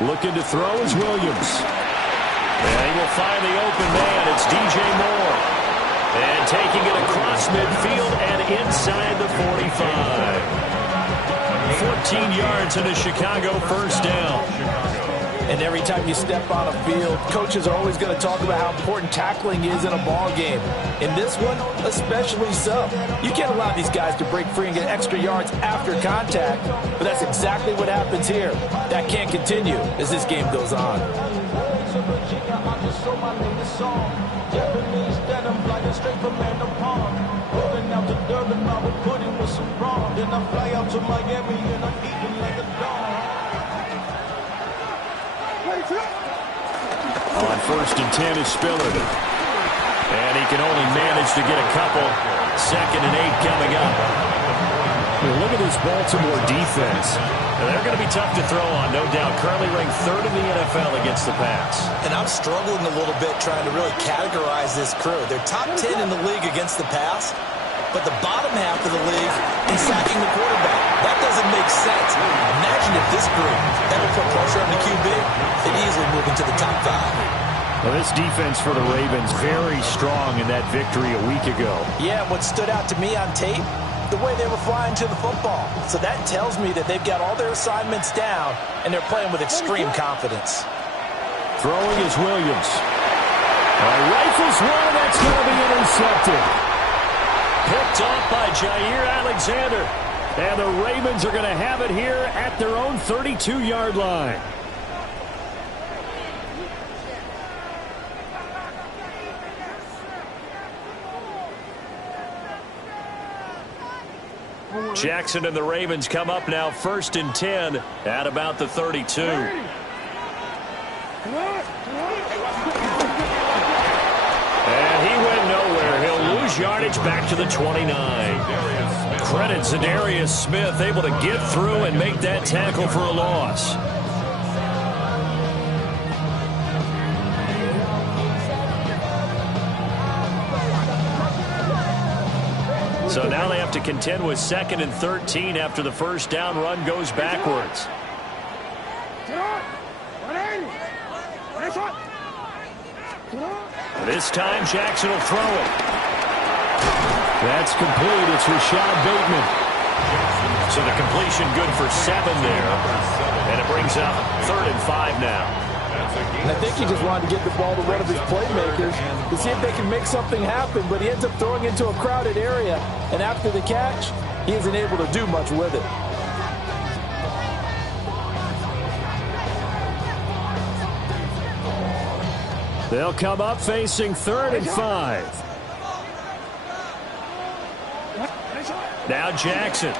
Looking to throw is Williams. And he will find the open man. It's DJ Moore. And taking it across midfield and inside the 45. 14 yards and a Chicago first down. And every time you step on a field, coaches are always going to talk about how important tackling is in a ball game. In this one, especially so. You can't allow these guys to break free and get extra yards after contact, but that's exactly what happens here. That can't continue as this game goes on. On first and 10 is Spiller. And he can only manage to get a couple. 2nd and 8 coming up. Look at this Baltimore defense. They're going to be tough to throw on, no doubt. Currently ranked 3rd in the NFL against the pass. And I'm struggling a little bit trying to really categorize this crew. They're top 10 in the league against the pass, but the bottom half of the league in sacking the quarterback. That doesn't make sense. Imagine if this group ever put pressure on the QB, they'd easily move into the top 5. Well, this defense for the Ravens very strong in that victory a week ago. Yeah, what stood out to me on tape, the way they were flying to the football. So that tells me that they've got all their assignments down, and they're playing with extreme confidence. Throwing is Williams. Rifles one, that's going to be intercepted. Picked off by Jair Alexander. And the Ravens are going to have it here at their own 32-yard line. Jackson and the Ravens come up now 1st and 10 at about the 32. And he went nowhere. He'll lose yardage back to the 29. Credit Zadarius Smith able to get through and make that tackle for a loss. So now they have to contend with 2nd and 13 after the first down run goes backwards. This time Jackson will throw it. That's complete. It's Rashad Bateman. So the completion good for 7 there. And it brings up 3rd and 5 now. And I think he just wanted to get the ball to one of his playmakers to see if they can make something happen, but he ends up throwing into a crowded area, and after the catch, he isn't able to do much with it. They'll come up facing 3rd and 5. Now Jackson.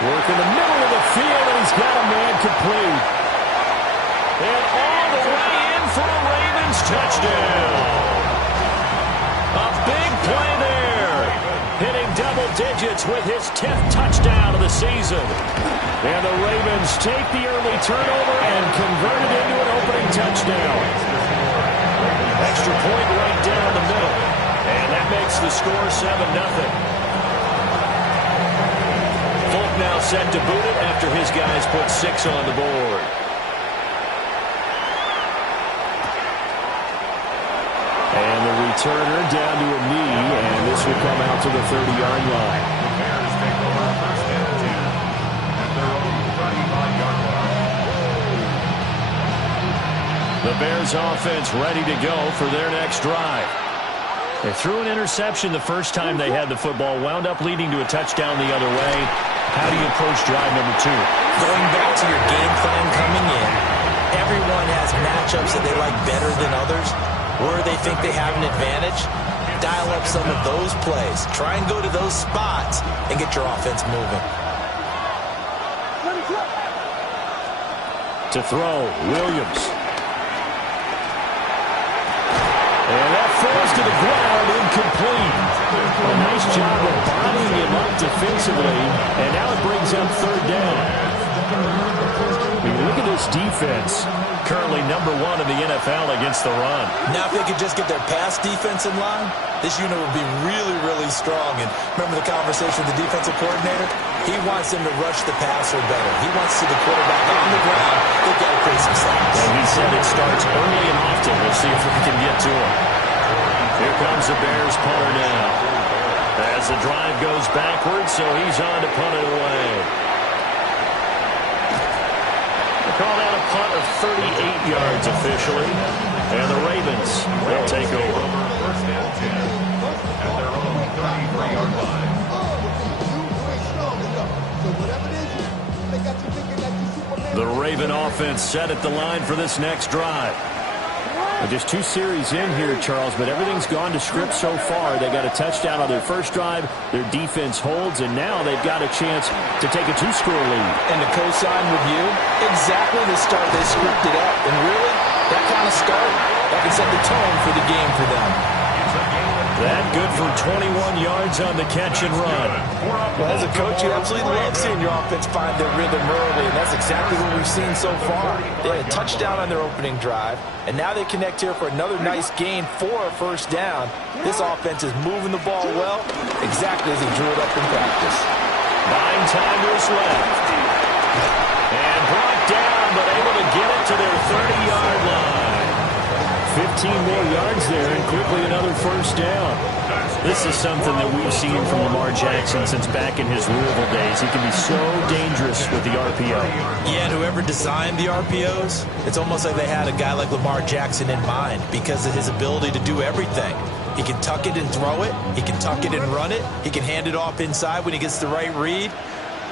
Work in the middle of the field, and he's got a man complete. And all the way in for a Ravens touchdown. A big play there. Hitting double digits with his 10th touchdown of the season. And the Ravens take the early turnover and convert it into an opening touchdown. Extra point right down the middle. And that makes the score 7-0. Now set to boot it after his guys put 6 on the board. And the returner down to a knee, and this will come out to the 30-yard line. The Bears offense ready to go for their next drive. They threw an interception the first time they had the football, wound up leading to a touchdown the other way. How do you approach drive number 2? Going back to your game plan coming in, everyone has matchups that they like better than others, where they think they have an advantage. Dial up some of those plays. Try and go to those spots and get your offense moving. To throw, Williams. And that falls to the ground, incomplete. A nice job of bodying him up defensively, and now it brings up 3rd down. I mean, look at this this defense, currently #1 in the NFL against the run. Now if they could just get their pass defense in line, this unit would be really, really strong. And remember the conversation with the defensive coordinator? He wants them to rush the passer better. He wants to see the quarterback on the ground. They've got to create some sacks. And he said it starts early and often. We'll see if we can get to him. Here comes the Bears punter now. As the drive goes backwards, so he's on to punt it away. They call that a punt of 38 yards officially. And the Ravens will take over. First down 10 at their own 33-yard line. The Raven offense set at the line for this next drive. Just 2 series in here, Charles, but everything's gone to script so far. They got a touchdown on their first drive. Their defense holds, and now they've got a chance to take a 2-score lead. And to co-sign with you, exactly the start they scripted up. And really, that kind of start, that can set the tone for the game for them. That good for 21 yards on the catch and run. Well, as a coach, you absolutely love seeing your offense find their rhythm early, and that's exactly what we've seen so far. They had a touchdown on their opening drive, and now they connect here for another nice gain for a first down. This offense is moving the ball well, exactly as they drew it up in practice. 9 time was left. And brought down, but able to get it to their 30-yard line. 15 more yards there, and quickly another first down. This is something that we've seen from Lamar Jackson since back in his Louisville days. He can be so dangerous with the RPO. Yeah, and whoever designed the RPOs, it's almost like they had a guy like Lamar Jackson in mind because of his ability to do everything. He can tuck it and throw it. He can tuck it and run it. He can hand it off inside when he gets the right read.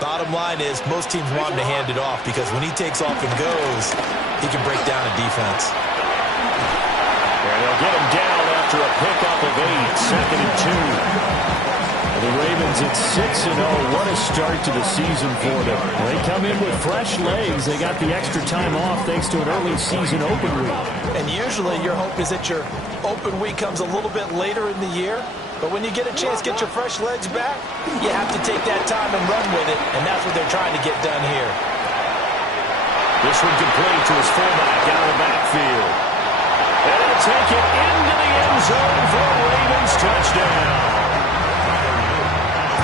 Bottom line is most teams want him to hand it off because when he takes off and goes, he can break down a defense. And they'll get him down after a pickup of 8, 2nd and 2. The Ravens at 6-0. What a start to the season for them. They come in with fresh legs. They got the extra time off thanks to an early season open week. And usually your hope is that your open week comes a little bit later in the year. But when you get a chance to get your fresh legs back, you have to take that time and run with it. And that's what they're trying to get done here. This one complete to his fullback out of the backfield. And he'll take it into the end zone for a Ravens touchdown.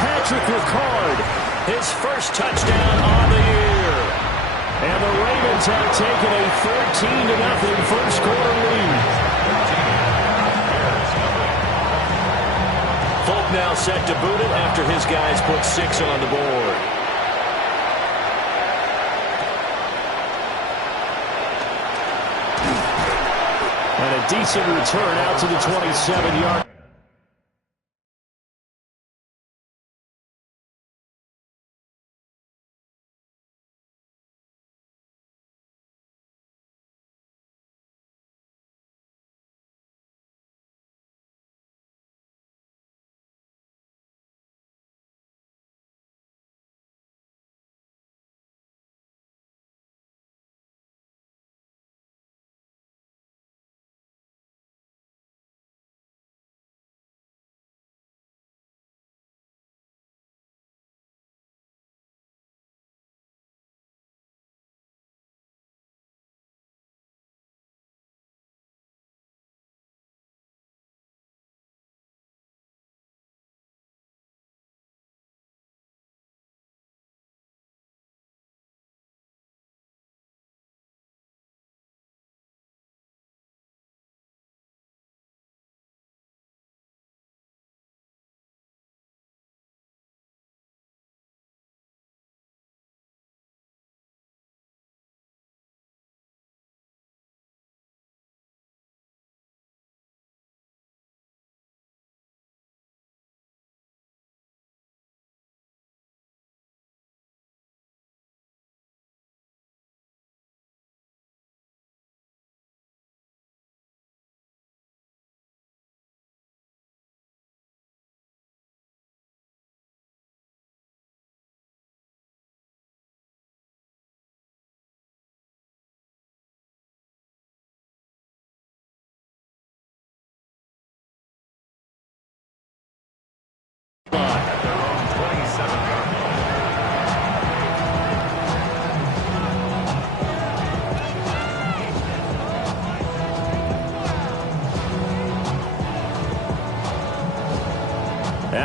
Patrick Ricard, his first touchdown on the year. And the Ravens have taken a 13-0 first quarter lead. Folk now set to boot it after his guys put 6 on the board. And a decent return out to the 27-yard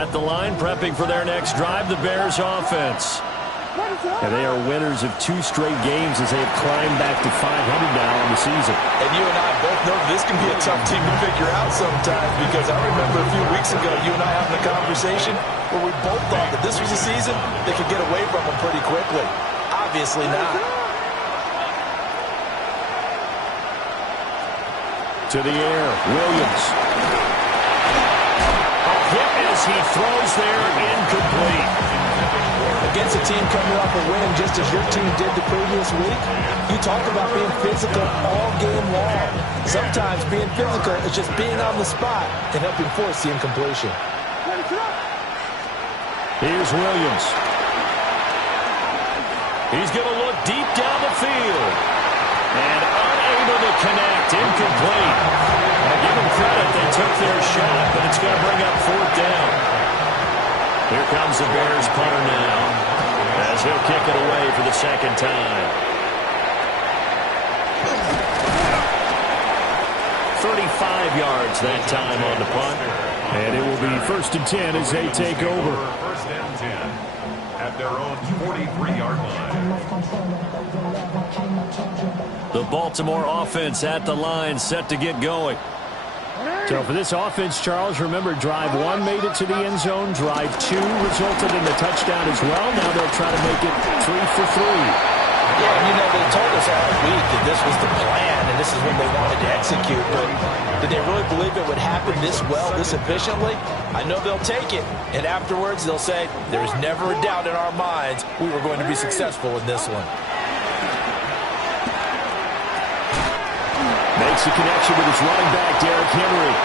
at the line, prepping for their next drive, the Bears offense. And they are winners of 2 straight games as they have climbed back to 500 now in the season. And you and I both know this can be a tough team to figure out sometimes, because I remember a few weeks ago you and I having a conversation where we both thought that this was a season they could get away from them pretty quickly. Obviously not. To the air, Williams. A hit as he throws there, incomplete. Against a team coming off a win just as your team did the previous week, you talk about being physical all game long. Sometimes being physical is just being on the spot and helping force the incompletion. Here's Williams. He's going to look deep down the field. And unable to connect, incomplete. I give them credit, they took their shot, but it's going to bring up 4th down. Here comes the Bears punter now, as he'll kick it away for the 2nd time. 35 yards that time on the punt. And it will be 1st and 10 as they take over. 1st and 10 at their own 43-yard line. The Baltimore offense at the line, set to get going. So for this offense, Charles, remember, drive 1 made it to the end zone. Drive 2 resulted in the touchdown as well. Now they'll try to make it 3 for 3. Yeah, and you know, they told us all week that this was the plan and this is what they wanted to execute. But did they really believe it would happen this well, this efficiently? I know they'll take it, and afterwards they'll say, there's never a doubt in our minds we were going to be successful in this one. Makes a connection with his running back, Derrick Henry.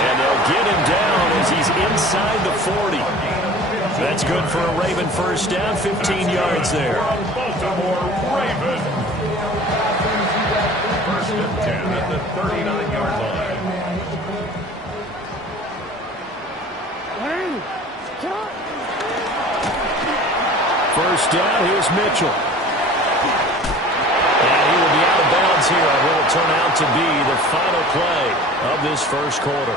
And they'll get him down as he's inside the 40. That's good for a Raven 1st down, 15 yards there. Baltimore Ravens. 1st and 10 at the 39-yard line. First down, here's Mitchell. And he will be out of bounds here on what will turn out to be the final play of this 1st quarter.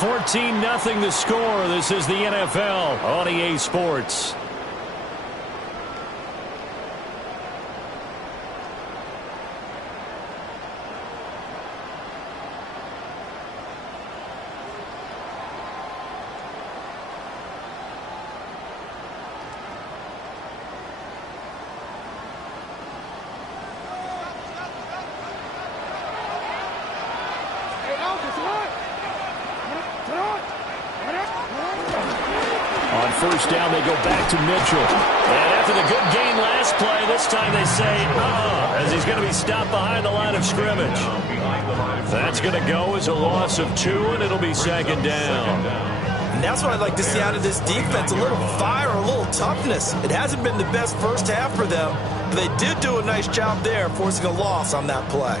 14-0 the score. This is the NFL on EA Sports. On 1st down, they go back to Mitchell. And after the good gain last play, this time they say, as he's going to be stopped behind the line of scrimmage. That's going to go as a loss of 2, and it'll be 2nd down. And that's what I'd like to see out of this defense, a little fire, a little toughness. It hasn't been the best first half for them, but they did do a nice job there, forcing a loss on that play.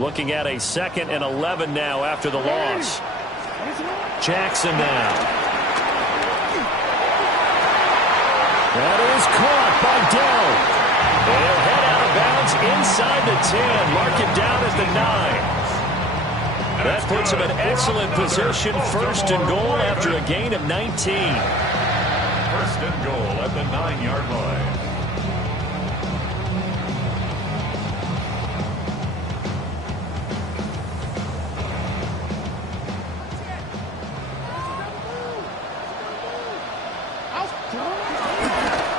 Looking at a 2nd and 11 now after the loss. Jackson now. That is caught by Dell. They'll head out of bounds inside the 10. Mark it down at the 9. That puts him in excellent position. 1st and goal after a gain of 19. 1st and goal at the 9-yard line.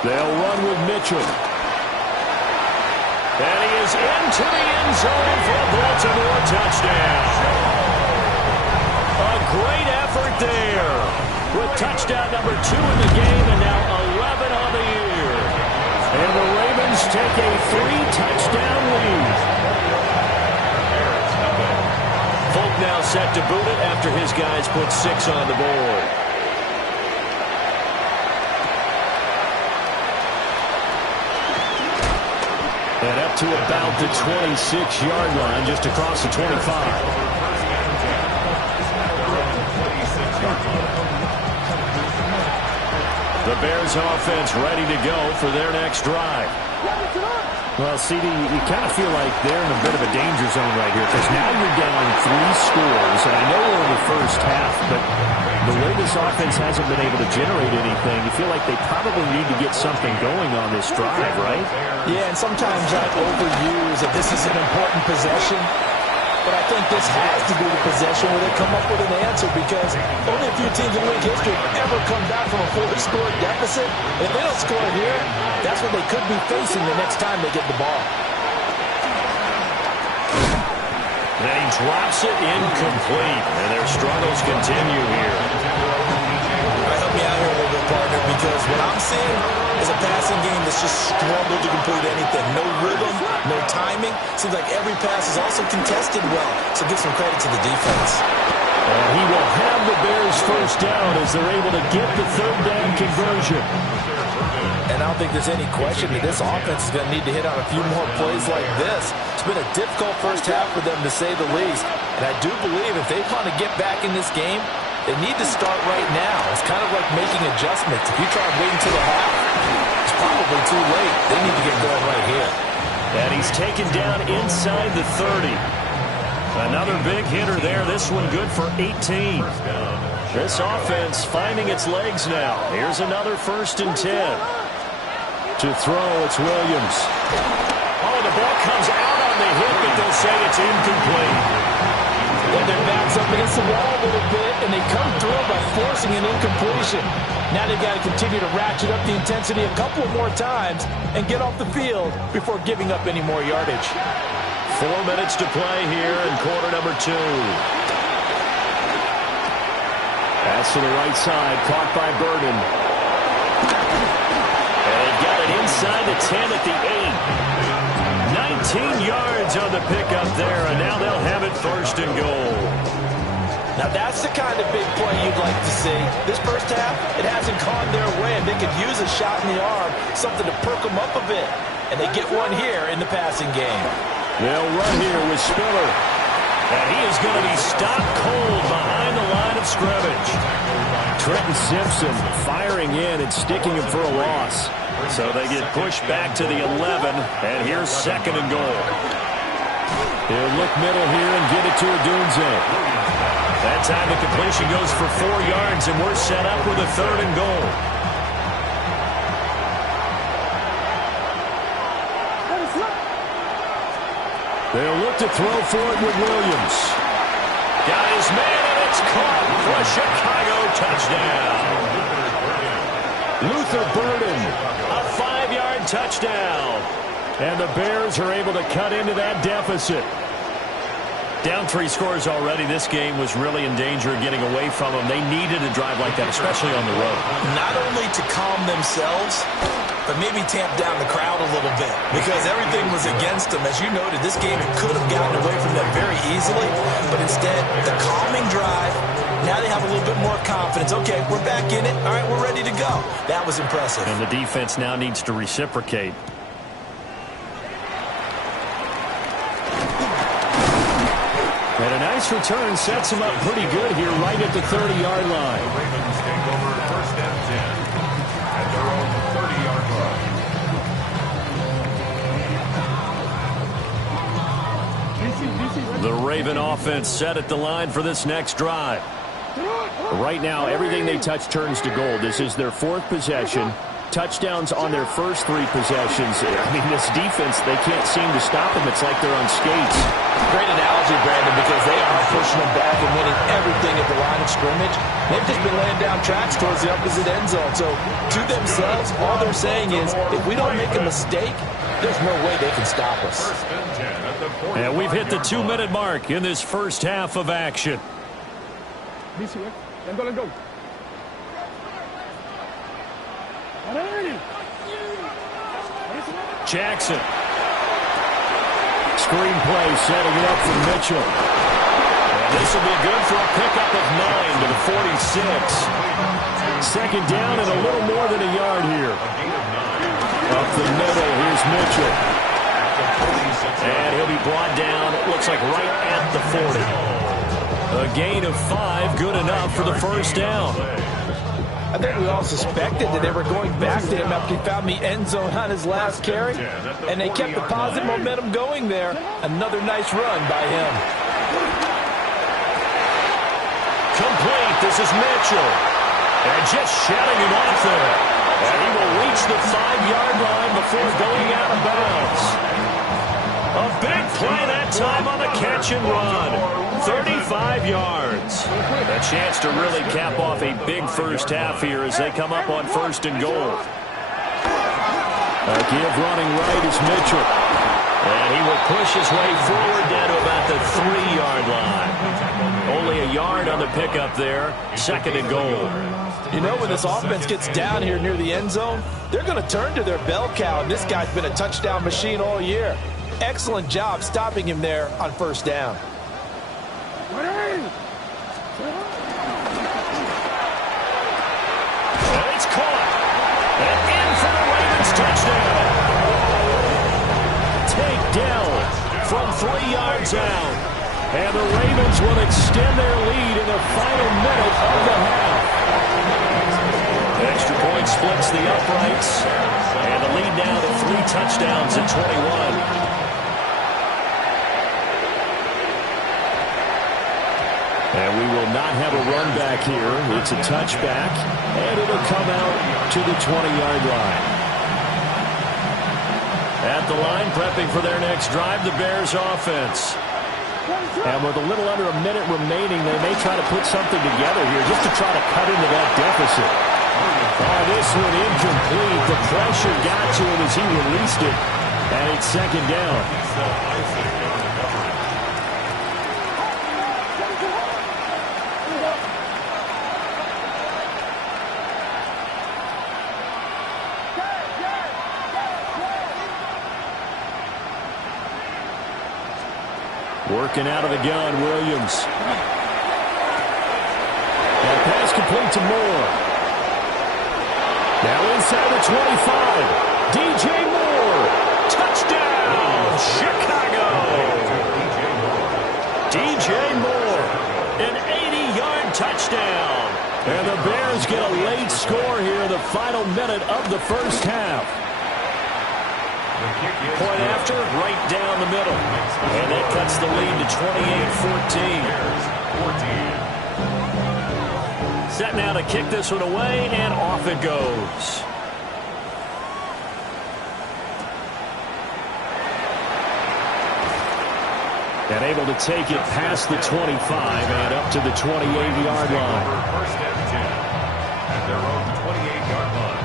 They'll run with Mitchell. And he is into the end zone for a Baltimore touchdown. A great effort there. With touchdown number 2 in the game and now 11 on the year. And the Ravens take a 3-touchdown lead. Folk now set to boot it after his guys put 6 on the board. And up to about the 26-yard line, just across the 25. The Bears offense ready to go for their next drive. Well, CD, you kind of feel like they're in a bit of a danger zone right here, because now you're down 3 scores. And I know we're in the first half, but The way this offense hasn't been able to generate anything, you feel like they probably need to get something going on this drive, right? Yeah, and sometimes I overuse that this is an important possession. But I think this has to be the possession where they come up with an answer, because only a few teams in league history have ever come back from a 4-score deficit. If they don't score here, that's what they could be facing the next time they get the ball. Then he drops it incomplete, and their struggles continue here. Help me out here a little bit, partner, because what I'm seeing is a passing game that's just struggled to complete anything. No rhythm, no timing. Seems like every pass is also contested well, so give some credit to the defense. And he will have the Bears first down as they're able to get the third down conversion. And I don't think there's any question that this offense is going to need to hit on a few more plays like this. It's been a difficult first half for them, to say the least. And I do believe if they want to get back in this game, they need to start right now. It's kind of like making adjustments. If you try and wait until the half, it's probably too late. They need to get going right here. And he's taken down inside the 30. Another big hitter there. This one good for 18. This offense finding its legs now. Here's another 1st and 10. To throw, it's Williams. Oh, the ball comes out on the hit, but they'll say it's incomplete. Well, their back's up against the wall a little bit, and they come through by forcing an incompletion. Now they've got to continue to ratchet up the intensity a couple more times and get off the field before giving up any more yardage. 4 minutes to play here in quarter number 2. That's to the right side, caught by Burden. And they've got it inside the 10 at the 8. 19 yards on the pickup there, and now they'll have it 1st and goal. Now that's the kind of big play you'd like to see. This first half, it hasn't gone their way, and they could use a shot in the arm, something to perk them up a bit. And they get one here in the passing game. They'll run here with Spiller. And he is going to be stopped cold behind the line of scrimmage. Trenton Simpson firing in and sticking him for a loss. So they get pushed back to the 11, and here's 2nd and goal. He'll look middle here and get it to Odunze. That time the completion goes for 4 yards, and we're set up with a 3rd and goal. They'll look to throw for it with Williams. Got his man, and it's caught for a Chicago touchdown. Luther Burden, a 5-yard touchdown. And the Bears are able to cut into that deficit. Down 3 scores already. This game was really in danger of getting away from them. They needed a drive like that, especially on the road. Not only to calm themselves, but maybe tamp down the crowd a little bit, because everything was against them. As you noted, this game could have gotten away from them very easily, but instead, the calming drive, now they have a little bit more confidence. Okay, we're back in it. All right, we're ready to go. That was impressive. And the defense now needs to reciprocate. And a nice return sets him up pretty good here right at the 30-yard line. Ravens take over 1st and 10 at their own 30-yard line. The Raven offense set at the line for this next drive. Right now, everything they touch turns to gold. This is their 4th possession. Touchdowns on their first 3 possessions. I mean, this defense, they can't seem to stop them. It's like they're on skates. Great analogy, Brandon, because they are pushing them back and winning everything at the line of scrimmage. They've just been laying down tracks towards the opposite end zone. So, to themselves, all they're saying is, if we don't make a mistake, there's no way they can stop us. 1st and 10 at the 40. And we've hit the 2-minute mark in this first half of action. Jackson. Screenplay setting it up for Mitchell. And this will be good for a pickup of 9 to the 46. 2nd down and a little more than a yard here. Up the middle, here's Mitchell. And he'll be brought down, it looks like right at the 40. A gain of 5, good enough for the 1st down. I think we all suspected that they were going back to him after he found the end zone on his last carry, and they kept the positive momentum going there. Another nice run by him. Complete This is Mitchell. And just shouting him off there. And he will reach the 5-yard line before going out of bounds. A big play that time on the catch and run. 35 yards. A chance to really cap off a big first half here as they come up on 1st and goal. A give running right is Mitchell. And he will push his way forward down to about the 3-yard line. Only a yard on the pickup there. 2nd and goal. You know, when this offense gets down here near the end zone, they're going to turn to their bell cow, and this guy's been a touchdown machine all year. Excellent job stopping him there on 1st down. And it's caught. And in for the Ravens touchdown. Takedown from 3 yards out. And the Ravens will extend their lead in the final minute of the half. Extra point splits the uprights. And the lead now to 3 touchdowns at 21. And we will not have a run back here. It's a touchback, and it'll come out to the 20-yard line. At the line, prepping for their next drive, the Bears offense. And with a little under a minute remaining, they may try to put something together here just to try to cut into that deficit. This one incomplete. The pressure got to him as he released it, and it's 2nd down. Working out of the gun, Williams. And pass complete to Moore. Now inside the 25. DJ Moore. Touchdown, Chicago. DJ Moore. An 80-yard touchdown. And the Bears get a late score here in the final minute of the first half. Point after, right down the middle. And that cuts the lead to 28-14. Set now to kick this one away, and off it goes. And able to take it past the 25 and up to the 28-yard line. First and 10 at their own 28-yard line.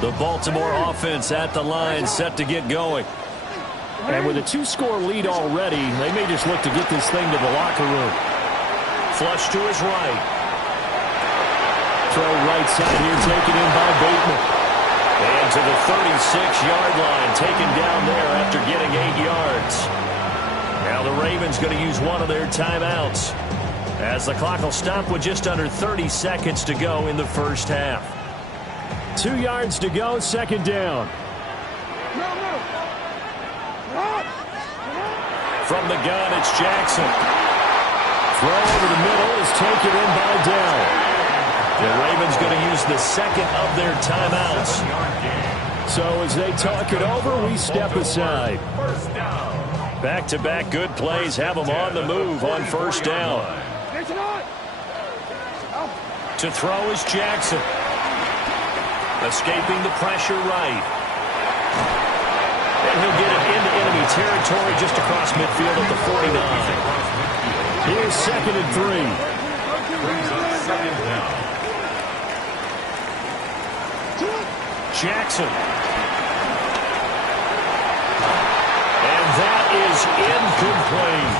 The Baltimore offense at the line, set to get going. And with a 2-score lead already, they may just look to get this thing to the locker room. Flush to his right. Throw right side here, taken in by Bateman. And to the 36-yard line, taken down there after getting 8 yards. Now the Ravens going to use one of their timeouts, as the clock will stop with just under 30 seconds to go in the first half. 2 yards to go, 2nd down. From the gun, it's Jackson. Throw over the middle is taken in by Dell. The Ravens going to use the 2nd of their timeouts. So as they talk it over, we step aside. Back-to-back good plays have them on the move on 1st down. To throw is Jackson. Escaping the pressure right. And he'll get it into enemy territory just across midfield at the 49. Here's 2nd and 3. Jackson. And that is incomplete.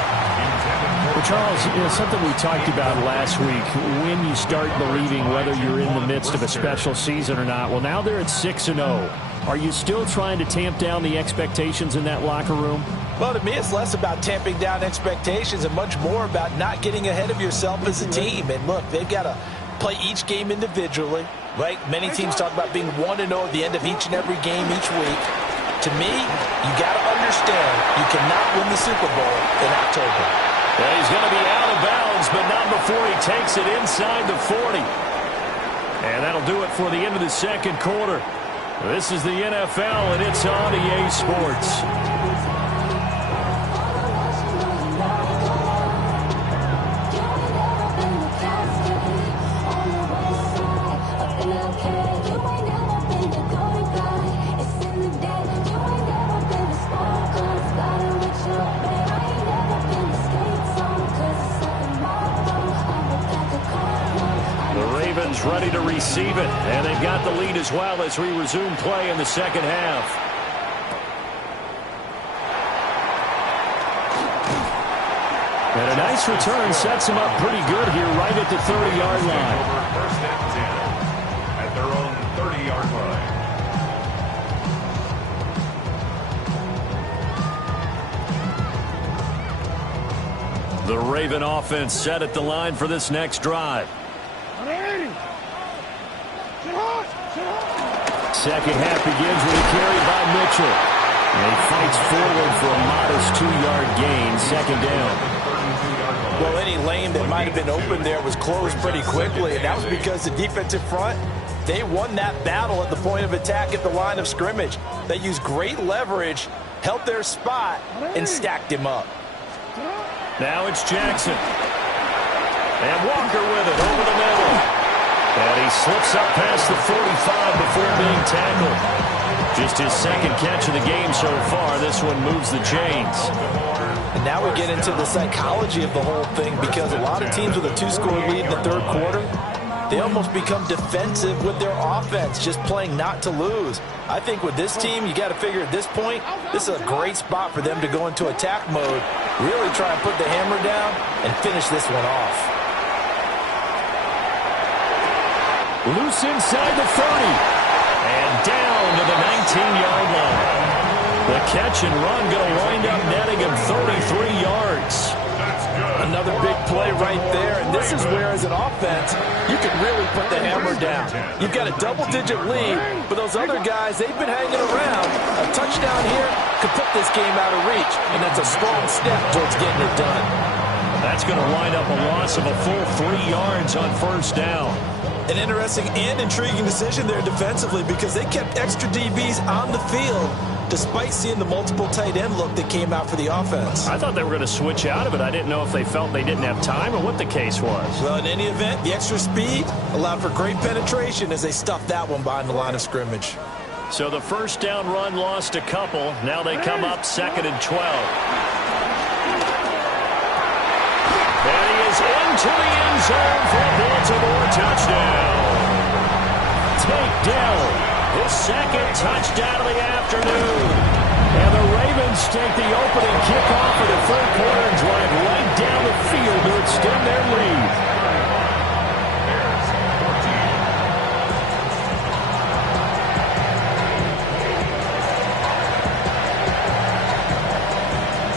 Well, Charles, something we talked about last week, when you start believing whether you're in the midst of a special season or not. Well, now they're at 6-0. Are you still trying to tamp down the expectations in that locker room? Well, to me, it's less about tamping down expectations and much more about not getting ahead of yourself as a team. And look, they've got to play each game individually, right? Many teams talk about being 1-0 at the end of each and every game each week. To me, you got to understand you cannot win the Super Bowl in October. Well, he's going to be out of bounds, but not before he takes it inside the 40. And that'll do it for the end of the second quarter. This is the NFL, and it's on EA Sports. Ready to receive it, and they've got the lead as well as we resume play in the second half. And a nice return sets them up pretty good here right at the 30-yard line. First and 10 at their own 30-yard line. The Raven offense set at the line for this next drive. Second half begins with a carry by Mitchell. And he fights forward for a modest 2-yard gain, second down. Well, any lane that might have been open there was closed pretty quickly, and that was because the defensive front, they won that battle at the point of attack at the line of scrimmage. They used great leverage, held their spot, and stacked him up. Now it's Jackson. And Walker with it over the middle. And he slips up past the 45 before being tackled. Just his second catch of the game so far. This one moves the chains. And now we get into the psychology of the whole thing, because a lot of teams with a 2-score lead in the third quarter, they almost become defensive with their offense, just playing not to lose. I think with this team, you got to figure at this point, this is a great spot for them to go into attack mode, really try and put the hammer down and finish this one off. Loose inside the 30. And down to the 19-yard line. The catch and run going to wind up netting him 33 yards. Another big play right there, and this is where, as an offense, you can really put the hammer down. You've got a double-digit lead, but those other guys, they've been hanging around. A touchdown here could put this game out of reach, and that's a strong step towards getting it done. That's going to wind up a loss of a full 3 yards on first down. An interesting and intriguing decision there defensively, because they kept extra DBs on the field despite seeing the multiple tight end look that came out for the offense. I thought they were going to switch out of it. I didn't know if they felt they didn't have time or what the case was. Well, in any event, the extra speed allowed for great penetration as they stuffed that one behind the line of scrimmage. So the first down run lost a couple. Now they come up 2nd and 12. And he is into the end zone for a Baltimore touchdown. Takedown. His second touchdown of the afternoon. And the Ravens take the opening kickoff of the third quarter and drive right down the field to extend their lead.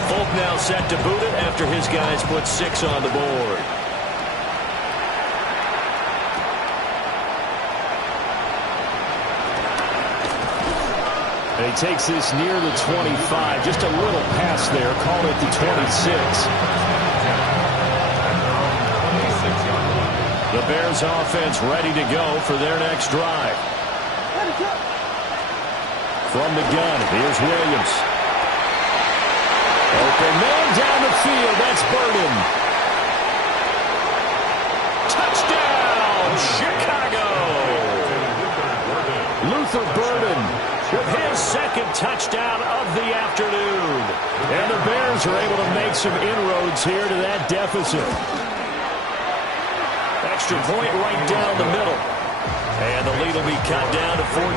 Folk now set to boot it after his guys put 6 on the board. And he takes this near the 25. Just a little pass there. Call it the 26. The Bears offense ready to go for their next drive. From the gun, here's Williams. Open man down the field. That's Burden. Touchdown, Chicago. Luther Burden with his second touchdown of the afternoon. And the Bears are able to make some inroads here to that deficit. Extra point right down the middle. And the lead will be cut down to 14.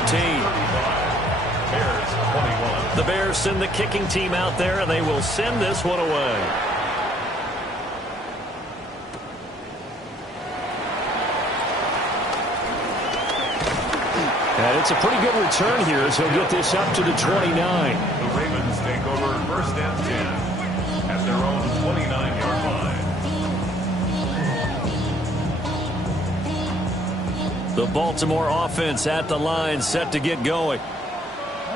Bears 21. The Bears send the kicking team out there, and they will send this one away. And it's a pretty good return here as he'll get this up to the 29. The Ravens take over 1st and 10 at their own 29-yard line. The Baltimore offense at the line, set to get going.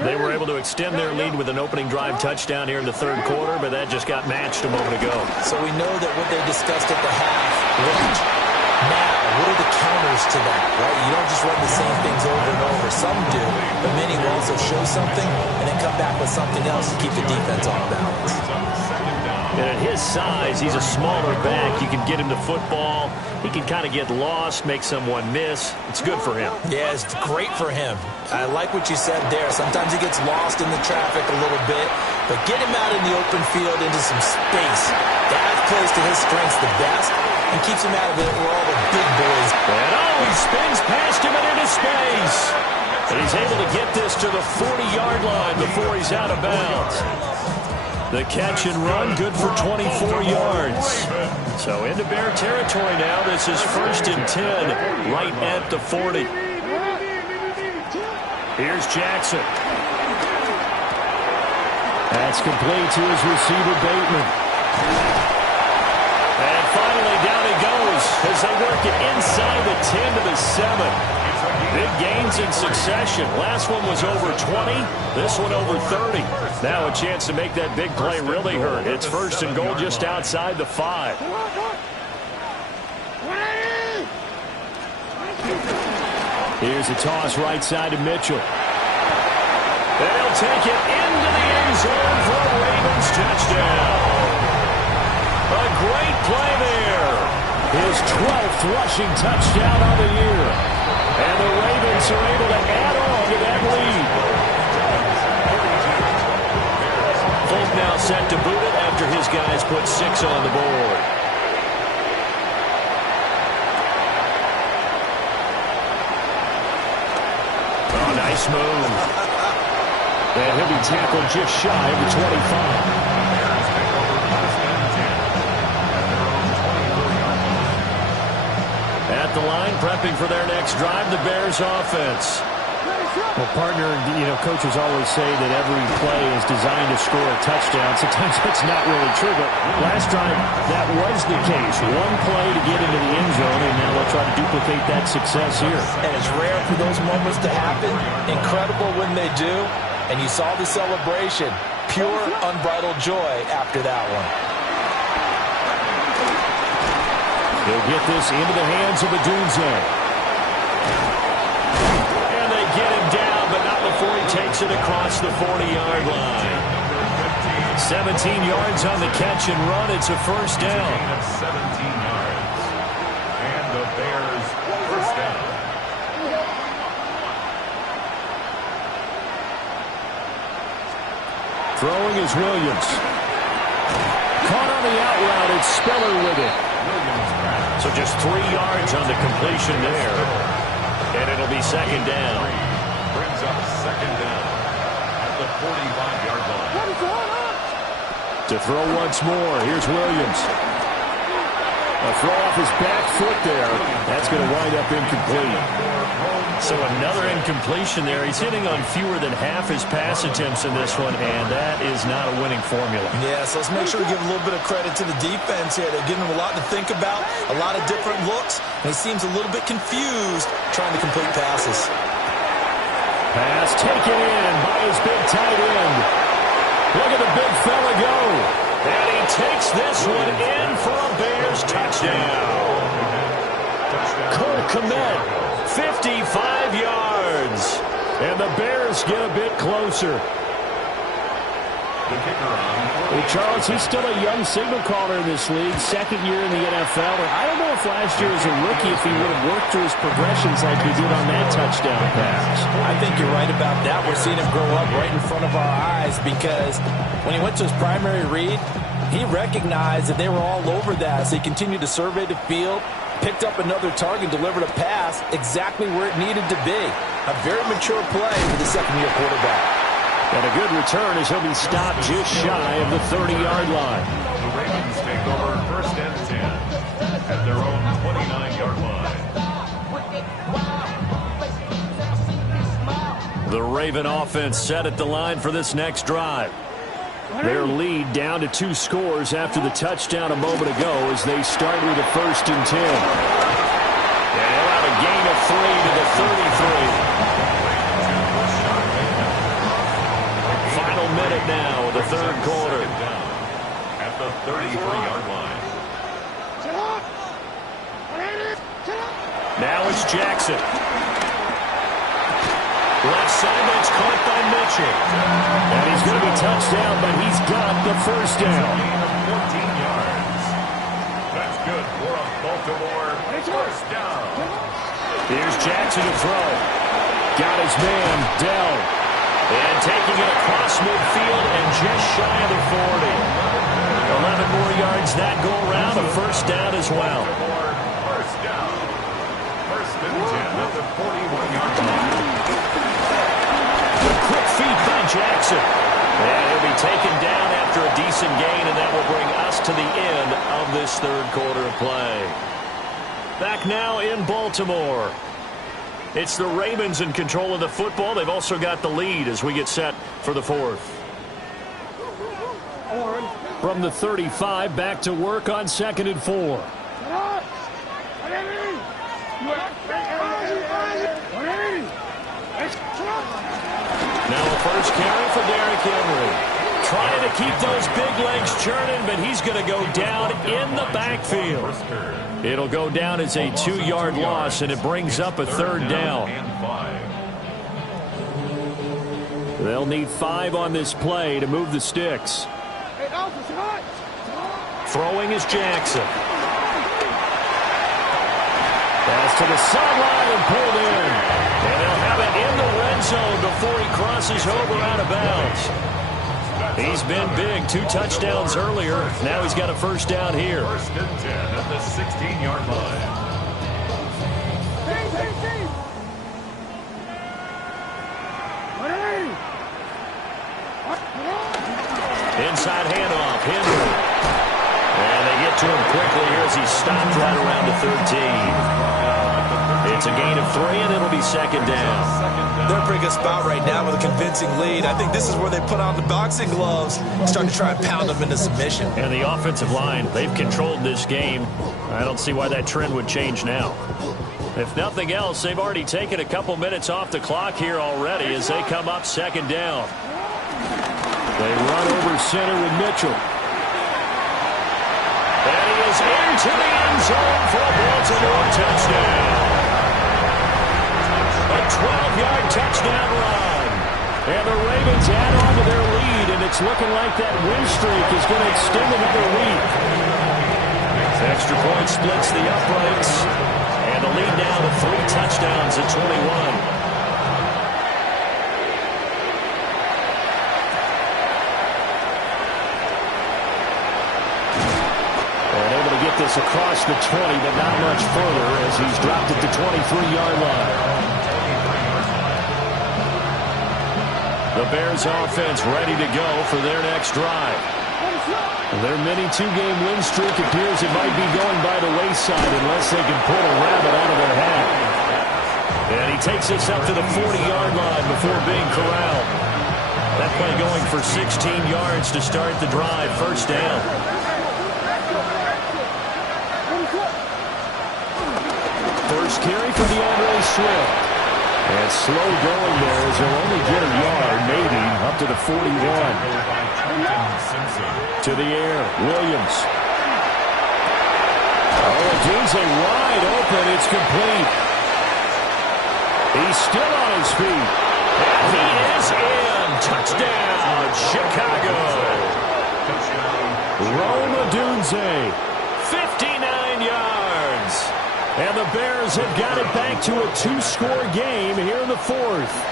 They were able to extend their lead with an opening drive touchdown here in the third quarter, but that just got matched a moment ago. So we know that what they discussed at the half worked. Now, what do the counters to that, right? You don't just run the same things over and over. Some do, but many will also show something and then come back with something else to keep the defense off balance. And at his size, he's a smaller back. You can get him to football. He can kind of get lost, make someone miss. It's good for him. Yeah, it's great for him. I like what you said there. Sometimes he gets lost in the traffic a little bit, but get him out in the open field into some space. That plays to his strengths the best and keeps him out of it where all the big boys. And he spins past him and into space. And he's able to get this to the 40-yard line before he's out of bounds. The catch and run, good for 24 yards. So into Bear territory now. This is 1st and 10, right at the 40. Here's Jackson. That's complete to his receiver, Bateman. And finally, down he goes as they work it inside the 10 to the 7. Big gains in succession. Last one was over 20. This one over 30. Now a chance to make that big play really hurt. It's 1st and goal just outside the 5. Here's a toss right side to Mitchell. And he'll take it into the end zone for a Ravens touchdown. A great play there. His 12th rushing touchdown on the year. And the Ravens are able to add on to that lead. Folk now set to boot it after his guys put 6 on the board. Oh, nice move. And he'll be tackled just shy of the 25. At the line, prepping for their next drive, the Bears offense. Well, partner, coaches always say that every play is designed to score a touchdown. Sometimes that's not really true, but last drive, that was the case. One play to get into the end zone, and now they'll try to duplicate that success here. And it's rare for those moments to happen. Incredible when they do. And you saw the celebration. Pure, unbridled joy after that one. They'll get this into the hands of Adunze. And they get him down, but not before he takes it across the 40-yard line. 17 yards on the catch and run. It's a 1st down. 17 yards. And the Bears 1st down. Throwing is Williams. Caught on the out route. It's Spiller with it. So just 3 yards on the completion there. And it'll be 2nd down. Brings up 2nd down at the 45-yard line. To throw once more, here's Williams. A throw off his back foot there. That's going to wind up incomplete. So another incompletion there. He's hitting on fewer than half his pass attempts in this one, and that is not a winning formula. Yeah, so let's make sure we give a little bit of credit to the defense here. They're giving him a lot to think about, a lot of different looks, and he seems a little bit confused trying to complete passes. Pass taken in by his big tight end. Look at the big fella go. And he takes this one in for a Bears touchdown. Cole Kmet, 55 yards. And the Bears get a bit closer. The kicker on. Hey, Charles, he's still a young signal caller in this league, 2nd year in the NFL. I don't know if last year as a rookie if he would have worked through his progressions like he did on that touchdown pass. I think you're right about that. We're seeing him grow up right in front of our eyes because when he went to his primary read, he recognized that they were all over that. So he continued to survey the field, picked up another target, delivered a pass exactly where it needed to be. A very mature play for the 2nd-year quarterback. And a good return as he'll be stopped just shy of the 30-yard line. The Ravens take over 1st and 10 at their own 29-yard line. The Raven offense set at the line for this next drive. Their lead down to 2 scores after the touchdown a moment ago as they start with a 1st and 10. And they'll have a gain of 3 to the 33. Final minute now of the 3rd quarter. At the 33-yard line. Now it's Jackson. Left side, that's caught by Mitchell. And he's going to be touched down, but he's got the first down. 14 yards. That's good for a Baltimore first down. Here's Jackson to throw. Got his man, Dell. And taking it across midfield and just shy of the 40. 11 more yards that go around, a first down as well. First down. First and 10 at the 41-yard line. Quick feed by Jackson. And he'll be taken down after a decent gain, and that will bring us to the end of this third quarter of play. Back now in Baltimore. It's the Ravens in control of the football. They've also got the lead as we get set for the fourth. From the 35, back to work on 2nd and 4. Now a first carry for Derrick Henry. Trying to keep those big legs churning, but he's going to go down in the backfield. It'll go down as a 2-yard loss, and it brings up a third down. They'll need 5 on this play to move the sticks. Throwing is Jackson. Pass to the sideline and pulled in. And they'll have it in the red zone before he crosses over out of bounds. He's been big. 2 touchdowns earlier. Now he's got a first down here. First and 10 at the 16-yard line. Inside handoff. Henry. And they get to him quickly here as he stopped right around the 13. It's a gain of 3, and it'll be second down. They're in a pretty good spot right now with a convincing lead. I think this is where they put on the boxing gloves, start to try and pound them into submission. And the offensive line, they've controlled this game. I don't see why that trend would change now. If nothing else, they've already taken a couple minutes off the clock here already as they come up second down. They run over center with Mitchell. And he is into the end zone for a Baltimore touchdown. A 12-yard touchdown run. And the Ravens add on to their lead, and it's looking like that win streak is going to extend another week. Extra point splits the uprights, and the lead now to 3 touchdowns at 21. This across the 20, but not much further as he's dropped at the 23-yard line. The Bears offense ready to go for their next drive. Their mini 2-game win streak appears it might be going by the wayside unless they can pull a rabbit out of their hat. And he takes us up to the 40-yard line before being corralled. That play going for 16 yards to start the drive, first down. First carry for DeAndre Swift. And slow going there as he'll only get a yard, maybe, up to the 41. To the air, Williams. Dunze wide open, it's complete. He's still on his feet. And he is in. Touchdown, Chicago. Rome Dunze, 59 yards. And the Bears have got it back to a 2-score game here in the fourth.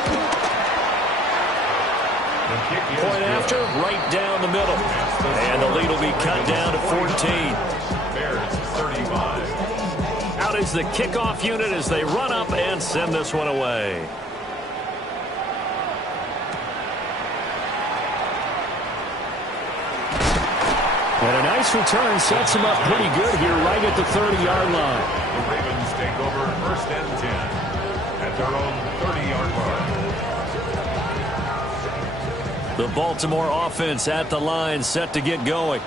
Point after, right down the middle. And the lead will be cut down to 14. Bears 35. Out is the kickoff unit as they run up and send this one away. And a nice return sets him up pretty good here right at the 30-yard line. The Ravens take over first and 10 at their own 30-yard line. The Baltimore offense at the line set to get going.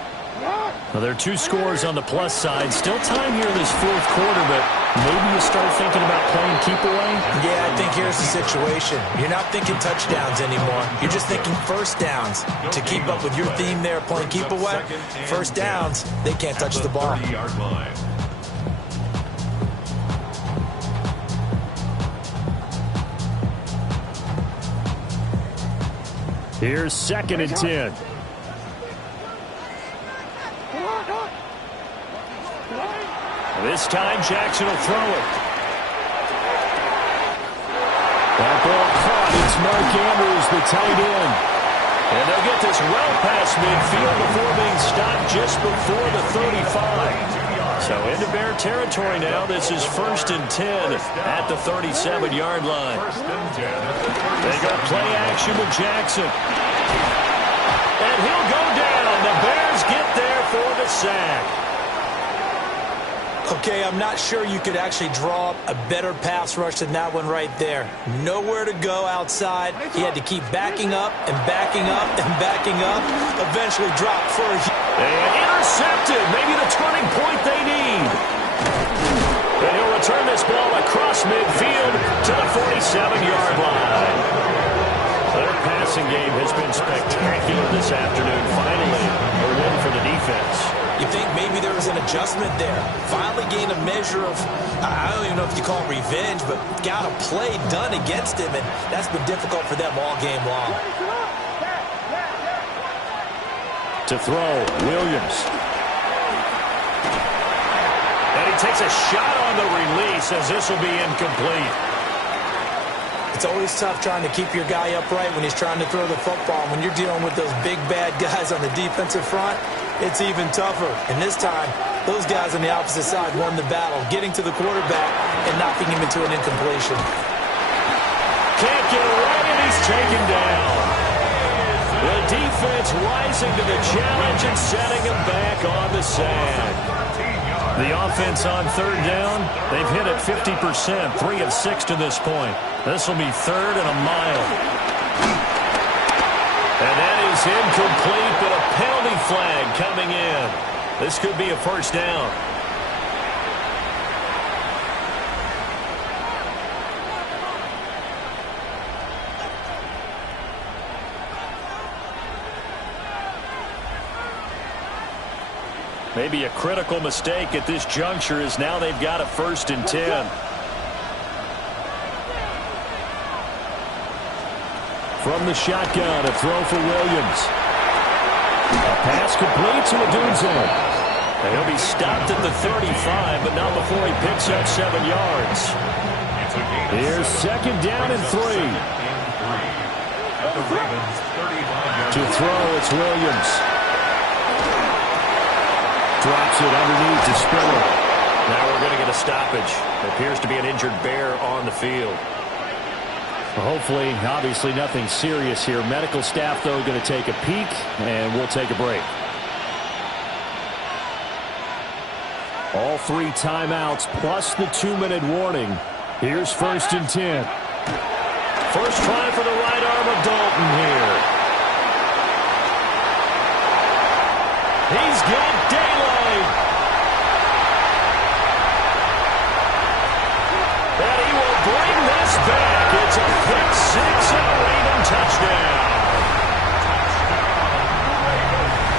Well, there are 2 scores on the plus side. Still time here in this fourth quarter, but maybe you start thinking about playing keep away? Yeah, I think here's the situation. You're not thinking touchdowns anymore. You're just thinking first downs. To keep up with your theme there, playing keep away, first downs, they can't touch the ball. 30-yard line. Here's 2nd and 10. This time Jackson will throw it. That ball caught. It's Mark Andrews, the tight end. And they'll get this well past midfield before being stopped just before the 35. So into Bear territory now. This is 1st and 10 at the 37-yard line. They got play action with Jackson. And he'll go down. The Bears get there for the sack. Okay, I'm not sure you could actually draw up a better pass rush than that one right there. Nowhere to go outside. He had to keep backing up and backing up and backing up. Eventually dropped for a... And intercepted. Maybe the turning point they need. And he'll return this ball across midfield to the 47-yard line. Their passing game has been spectacular this afternoon. Finally, a win for the defense. You think maybe there was an adjustment there. Finally gained a measure of, I don't even know if you call it revenge, but got a play done against him, and that's been difficult for them all game long. To throw, Williams. And he takes a shot on the release as this will be incomplete. It's always tough trying to keep your guy upright when he's trying to throw the football. When you're dealing with those big, bad guys on the defensive front, it's even tougher. And this time, those guys on the opposite side won the battle, getting to the quarterback and knocking him into an incompletion. Can't get away, and he's taken down. The defense rising to the challenge and setting him back on the sack. The offense on 3rd down, they've hit it 50%, 3 of 6 to this point. This will be 3rd and a mile. And that is incomplete, but a penalty flag coming in. This could be a 1st down. Maybe a critical mistake at this juncture is now they've got a 1st and 10. From the shotgun, a throw for Williams. A pass complete to Odunze. And he'll be stopped at the 35, but not before he picks up 7 yards. Here's 2nd down and 3. To throw, it's Williams. Drops it underneath to Spiller. Now we're going to get a stoppage. There appears to be an injured Bear on the field. Well, hopefully, obviously nothing serious here. Medical staff, though, going to take a peek, and we'll take a break. All 3 timeouts plus the 2-minute warning. Here's 1st and 10. First try for the right arm of Dalton here. He's got daylight. And he will bring this back. It's a pick 6 and a Raven touchdown.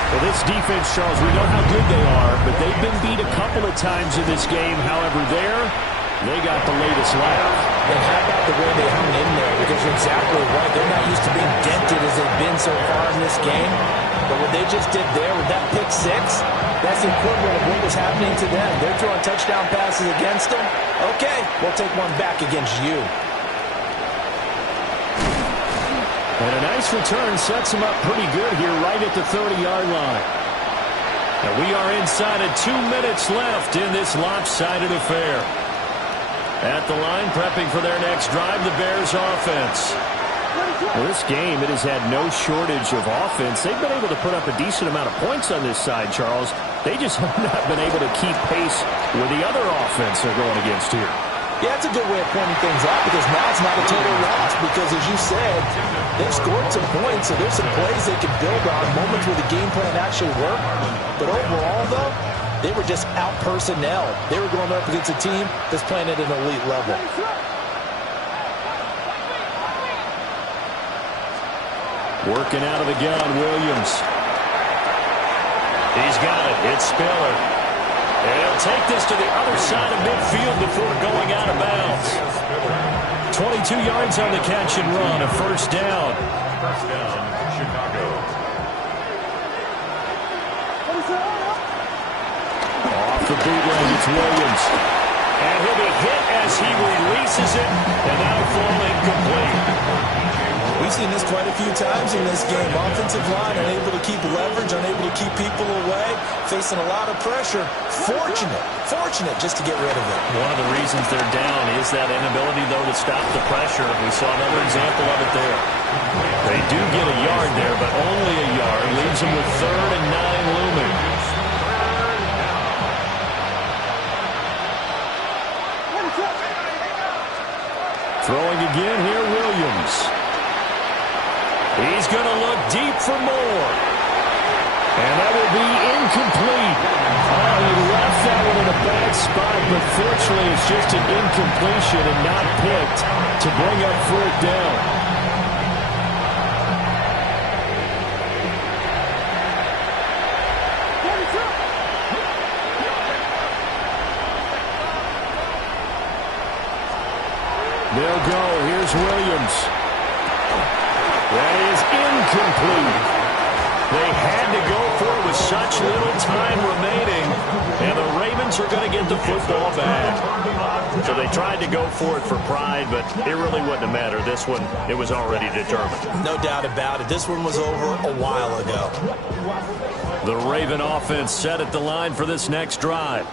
Well, this defense, Charles, we know how good they are, but they've been beat a couple of times in this game. However, they got the latest laugh. And how about the way they hung in there? Because you're exactly right. They're not used to being dented as they've been so far in this game. But what they just did there with that pick 6, that's the equivalent of what was happening to them. They're throwing touchdown passes against them. Okay, we'll take one back against you. And a nice return sets him up pretty good here right at the 30-yard line. And we are inside of 2 minutes left in this lopsided affair. At the line, prepping for their next drive, the Bears offense. Well, this game, it has had no shortage of offense. They've been able to put up a decent amount of points on this side, Charles. They just have not been able to keep pace with the other offense they're going against here. Yeah, that's a good way of pointing things out because now it's not a total loss because, as you said, they've scored some points, so there's some plays they can build on, moments where the game plan actually worked. But overall, though, they were just out-personnel. They were going up against a team that's playing at an elite level. Working out of the gun, Williams. He's got it. It's Spiller. And he'll take this to the other side of midfield before going out of bounds. 22 yards on the catch and run, a 1st down. Chicago. Off the bootleg, it's Williams. And he'll be hit as he releases it, and that'll fall incomplete. We've seen this quite a few times in this game. Offensive line unable to keep leverage, unable to keep people away, facing a lot of pressure. Fortunate just to get rid of it. One of the reasons they're down is that inability, though, to stop the pressure. We saw another example of it there. They do get a yard there, but only a yard. Leaves them with 3rd and 9 looming. Throwing again here, Williams. He's going to look deep for more. And that will be incomplete. Oh, he left that one in a bad spot, but fortunately it's just an incompletion and not picked to bring up 4th down. They'll go. Here's Williams. That is incomplete. They had to go for it with such little time remaining, and the Ravens are going to get the football back. So they tried to go for it for pride, but it really wouldn't have mattered. This one, it was already determined. No doubt about it. This one was over a while ago. The Raven offense set at the line for this next drive.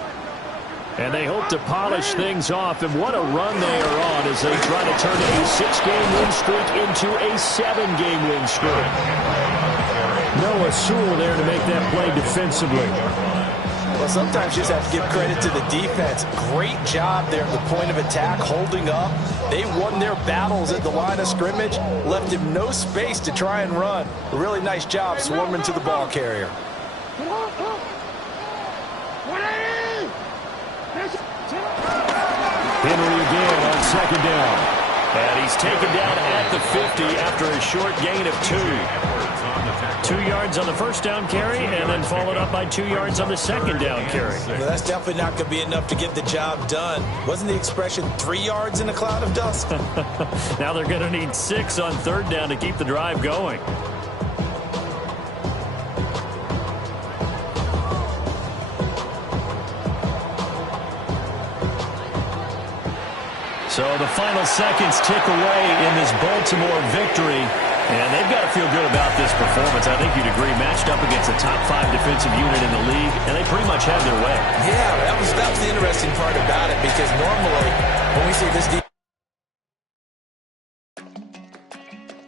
And they hope to polish things off, and what a run they are on as they try to turn a 6-game win streak into a 7-game win streak. Noah Sewell there to make that play defensively. Well, sometimes you just have to give credit to the defense. Great job there at the point of attack, holding up. They won their battles at the line of scrimmage, left him no space to try and run. A really nice job swarming to the ball carrier. Henry again on 2nd down. And he's taken down at the 50 after a short gain of 2. 2 yards on the 1st down carry, and then followed up by 2 yards on the 2nd down carry. Well, that's definitely not going to be enough to get the job done. Wasn't the expression 3 yards in a cloud of dust? Now they're going to need 6 on 3rd down to keep the drive going. So the final seconds tick away in this Baltimore victory, and they've got to feel good about this performance. I think you'd agree, matched up against a top 5 defensive unit in the league, and they pretty much had their way. Yeah, that was the interesting part about it, because normally when we see this defense